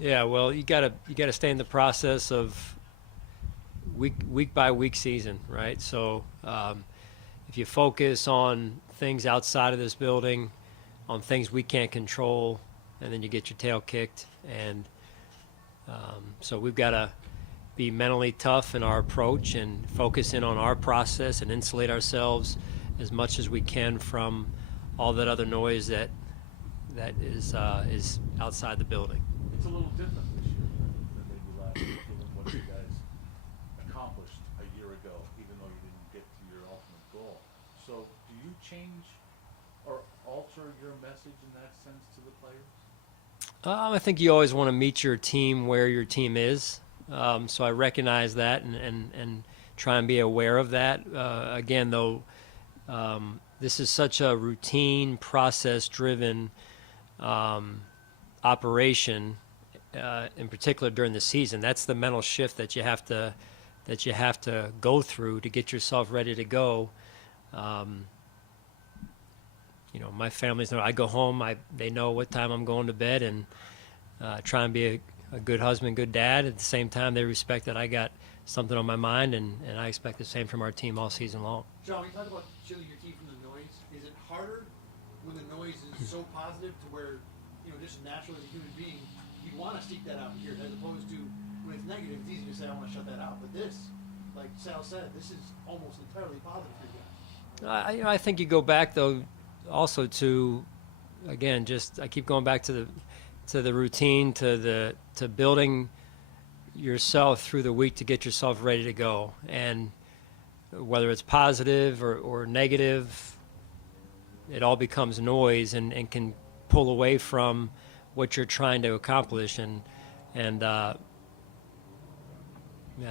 Yeah, well, you gotta stay in the process of week by week season, right? So if you focus on things outside of this building, on things we can't control, and then you get your tail kicked. And so we've got to be mentally tough in our approach and focus in on our process and insulate ourselves as much as we can from all that other noise that is outside the building. It's a little different this year than maybe last year, given what you guys accomplished a year ago, even though you didn't get to your ultimate goal. So do you change or alter your message in that sense to the players? I think you always want to meet your team where your team is. So I recognize that and try and be aware of that. Again, though, this is such a routine, process-driven operation, in particular during the season. That's the mental shift that you have to go through to get yourself ready to go. My family's know I go home. They know what time I'm going to bed, and try and be a good husband, good dad. At the same time, they respect that I got something on my mind, and I expect the same from our team all season long. Sean, you talk about shielding your team from the noise. Is it harder when the noise is so positive to where, just naturally as a human being, you want to seek that out here, as opposed to when it's negative, it's easy to say, I want to shut that out. But this, like Sal said, this is almost entirely positive for you guys. I think you go back, though, also to, again, I keep going back to the routine, to building yourself through the week to get yourself ready to go. And whether it's positive or negative, it all becomes noise and can pull away from what you're trying to accomplish. And I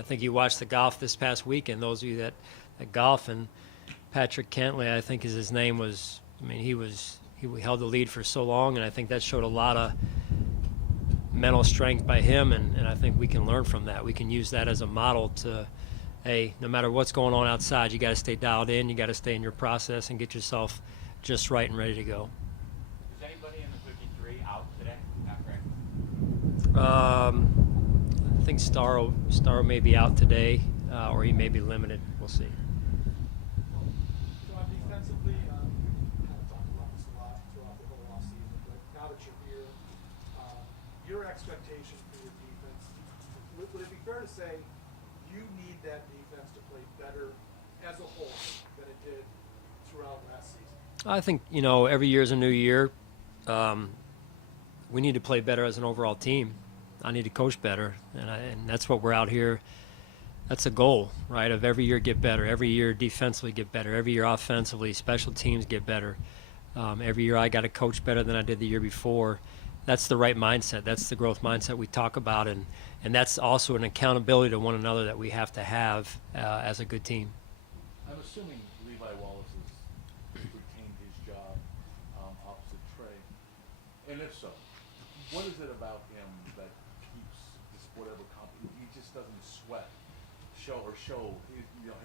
think you watched the golf this past weekend. Those of you that golf, and Patrick Cantlay, I think his name was. He held the lead for so long, and I think that showed a lot of mental strength by him, and I think we can learn from that. We can use that as a model to, hey, no matter what's going on outside, you got to stay dialed in, you got to stay in your process and get yourself just right and ready to go. Is anybody in the 53 out today? I think Starro may be out today, or he may be limited. We'll see. Defensively, we kind of talked about this a lot throughout the whole offseason, but now that you're here, your expectation for your defense, would it be fair to say you need that defense to play better as a whole than it did throughout last season? I think, every year is a new year. We need to play better as an overall team. I need to coach better, and that's what we're out here. That's a goal, right, of every year get better, every year defensively get better, every year offensively, special teams get better. Every year I got to coach better than I did the year before. That's the right mindset. That's the growth mindset we talk about, and that's also an accountability to one another that we have to have as a good team. I'm assuming Levi Wallace has retained his job opposite Trey. And if so, what is it about him that keeps this whatever company? He just doesn't sweat. Show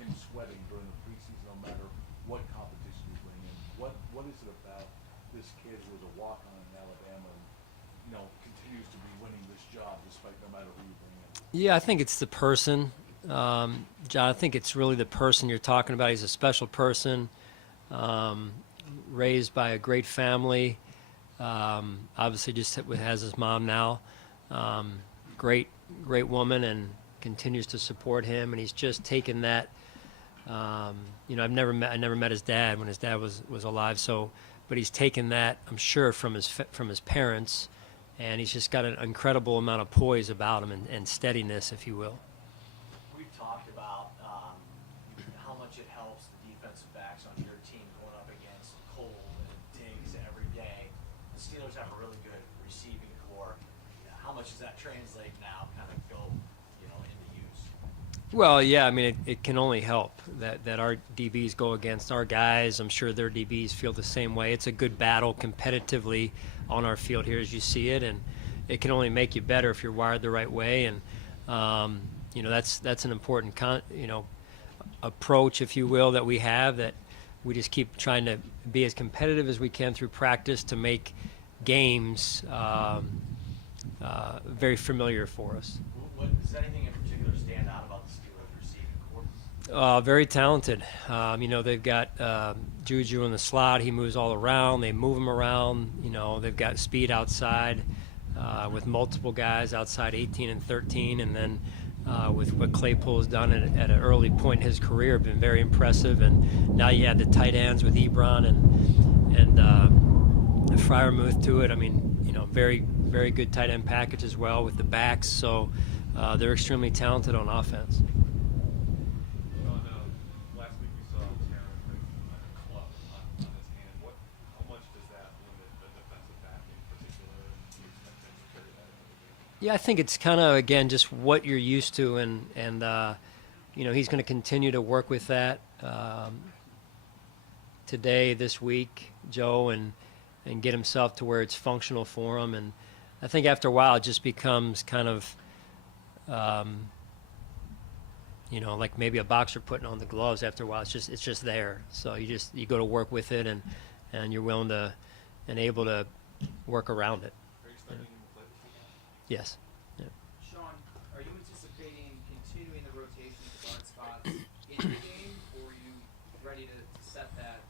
him sweating during the preseason, no matter what competition you bring in. What is it about this kid who was a walk-on in Alabama and continues to be winning this job despite no matter who you bring in? Yeah, I think it's the person, John. I think it's really the person you're talking about. He's a special person, raised by a great family. Obviously, just has his mom now. Great woman, and continues to support him, and he's just taken that. I never met his dad when his dad was alive, but he's taken that, I'm sure, from his parents, and he's just got an incredible amount of poise about him and steadiness, if you will. We've talked about how much it helps the defensive backs on your team going up against Cole and Diggs every day. The Steelers have a really good receiving core. How much does that translate now, kind of go, into use? Well, yeah, it can only help that our DBs go against our guys. I'm sure their DBs feel the same way. It's a good battle competitively on our field here as you see it, and it can only make you better if you're wired the right way. And that's an important approach, if you will, that we have, that we just keep trying to be as competitive as we can through practice to make games very familiar for us. Does anything in particular stand out about the Steelers receiving core? Very talented. They've got Juju in the slot. He moves all around. They move him around. They've got speed outside with multiple guys outside 18 and 13. And then with what Claypool has done at an early point in his career, been very impressive. And now you add the tight ends with Ebron and Freiermuth to it. Very, very good tight end package as well with the backs. So they're extremely talented on offense. Last week we saw Terrence with a club on his hand. How much does that limit the defensive back in particular? Do you expect him to carry that into the game? Yeah, I think it's kind of, again, just what you're used to, and he's going to continue to work with that today, this week, Joe, and get himself to where it's functional for him. And I think after a while it just becomes kind of, like maybe a boxer putting on the gloves. After a while, it's just there. So you go to work with it, and you're willing to and able to work around it. Are you expecting him to play this weekend? Yes. Yeah. Sean, are you anticipating continuing the rotation of guard spots in the game, or are you ready to set that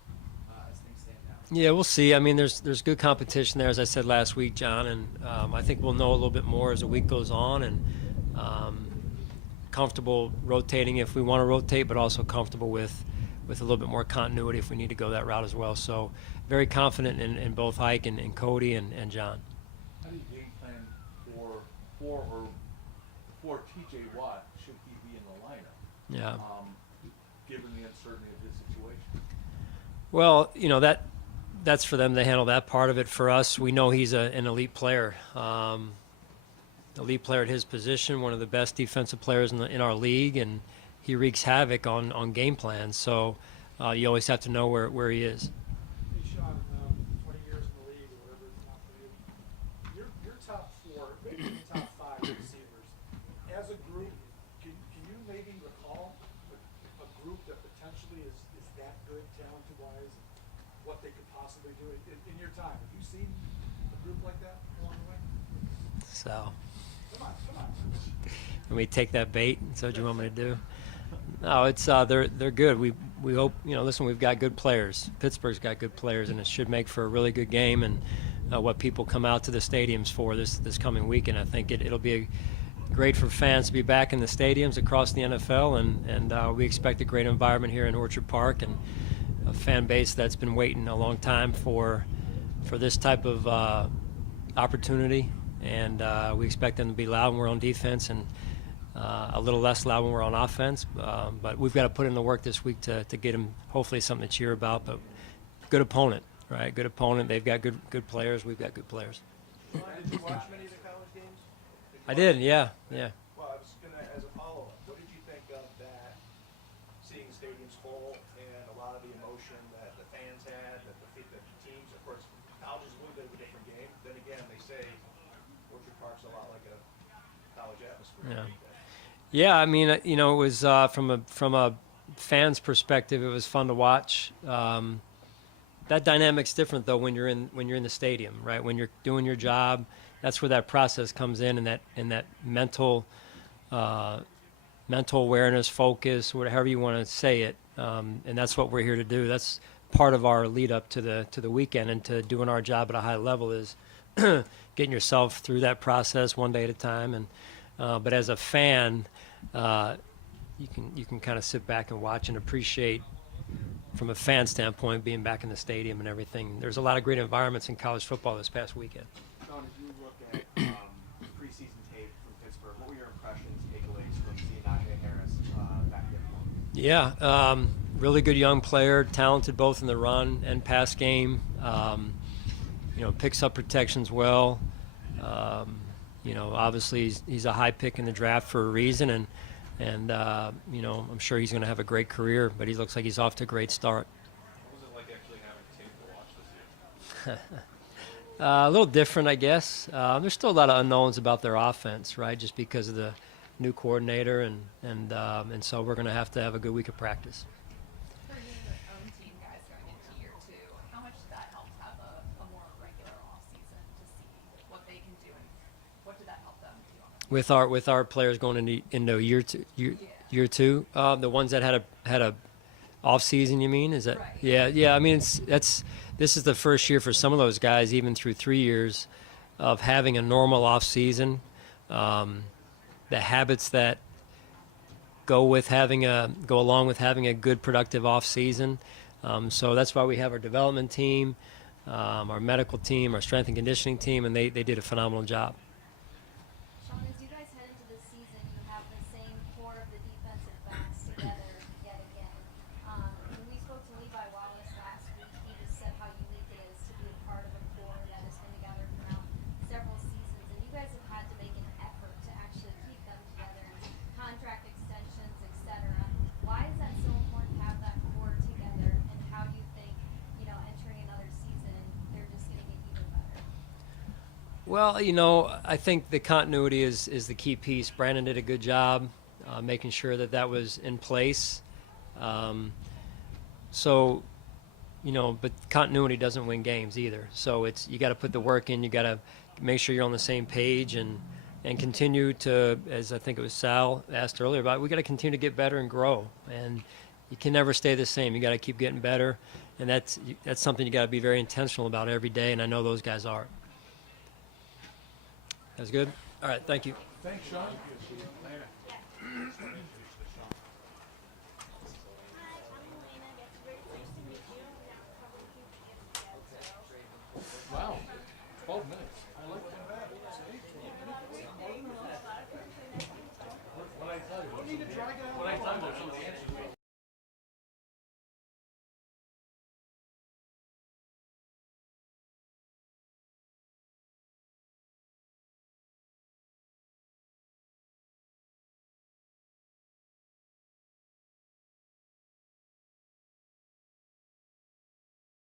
as things stand now? Yeah, we'll see. There's good competition there, as I said last week, John, and I think we'll know a little bit more as the week goes on, and comfortable rotating if we want to rotate, but also comfortable with a little bit more continuity if we need to go that route as well. So very confident in both Ike and Cody and John. How do you game plan for T.J. Watt should he be in the lineup? Yeah. Given the uncertainty of his situation. Well, that's for them to handle that part of it. For us, we know he's an elite player. Elite player at his position, one of the best defensive players in our league, and he wreaks havoc on game plans. So you always have to know where he is. Hey, Sean, 20 years in the league or whatever it's not for you. Your top four, maybe your top five receivers, as a group, can you maybe recall a group that potentially is that good talent-wise, what they could possibly do in your time? Have you seen a group like that along the way? So Come on. can we take that bait? So what do you want me to do? No, it's they're good. We hope, listen, we've got good players. Pittsburgh's got good players, and it should make for a really good game. And what people come out to the stadiums for this coming weekend, I think it'll be great for fans to be back in the stadiums across the NFL, and we expect a great environment here in Orchard Park, and a fan base that's been waiting a long time for this type of opportunity. And we expect them to be loud when we're on defense, and a little less loud when we're on offense. But we've got to put in the work this week to get them hopefully something to cheer about. But good opponent, right? Good opponent. They've got good players. We've got good players. Did you watch many of the college games? I did, yeah. Well, I was gonna, as a follow-up, what did you think of that, seeing stadiums full and a lot of the emotion that the fans had, that the teams, of course, college is a little bit of a different game. Then again, they say Orchard Park's a lot like a college atmosphere. Yeah, it was from a fan's perspective, it was fun to watch. That dynamic's different though when you're in the stadium, right? When you're doing your job, that's where that process comes in, and that mental awareness, focus, whatever you want to say it, and that's what we're here to do. That's part of our lead up to the weekend, and to doing our job at a high level is getting yourself through that process one day at a time. And but as a fan, you can kind of sit back and watch and appreciate, from a fan standpoint, being back in the stadium and everything. There's a lot of great environments in college football this past weekend. Sean, as you look at preseason tape from Pittsburgh, what were your impressions, takeaways from seeing Najee Harris back there? Yeah, really good young player, talented both in the run and pass game. Picks up protections well. Obviously he's a high pick in the draft for a reason, and I'm sure he's going to have a great career, but he looks like he's off to a great start. What was it like actually having tape to watch this year? A little different, I guess. There's still a lot of unknowns about their offense, right? Just because of the new coordinator, and so we're going to have a good week of practice. For your own team, guys, going into year two, how much did that help to have a more regular off season to see what they can do, and what did that with our players going into year two, the ones that had a off season, you mean? Is that Right. yeah? I mean, this is the first year for some of those guys, even through 3 years, of having a normal off season. The habits that go along with having a good productive off season. So that's why we have our development team, our medical team, our strength and conditioning team, and they did a phenomenal job. Sean, as you guys head into this season, you have the same core of the defensive backs together yet again. When we spoke to Levi Wallace last week, he just said how unique it is to be a part of a core that has been together throughout several seasons, and you guys have had to make an effort to actually keep them together, contract extensions, etc. Why is that so important to have that core together, and how do you think, entering another season, they're just going to get even better? Well, I think the continuity is the key piece. Brandon did a good job making sure that was in place. But continuity doesn't win games either. So you got to put the work in. You got to make sure you're on the same page and continue to, as I think it was Sal asked earlier about, we got to continue to get better and grow. And you can never stay the same. You got to keep getting better, and that's something you got to be very intentional about every day. And I know those guys are. That's good. All right. Thank you. Thanks, Sean.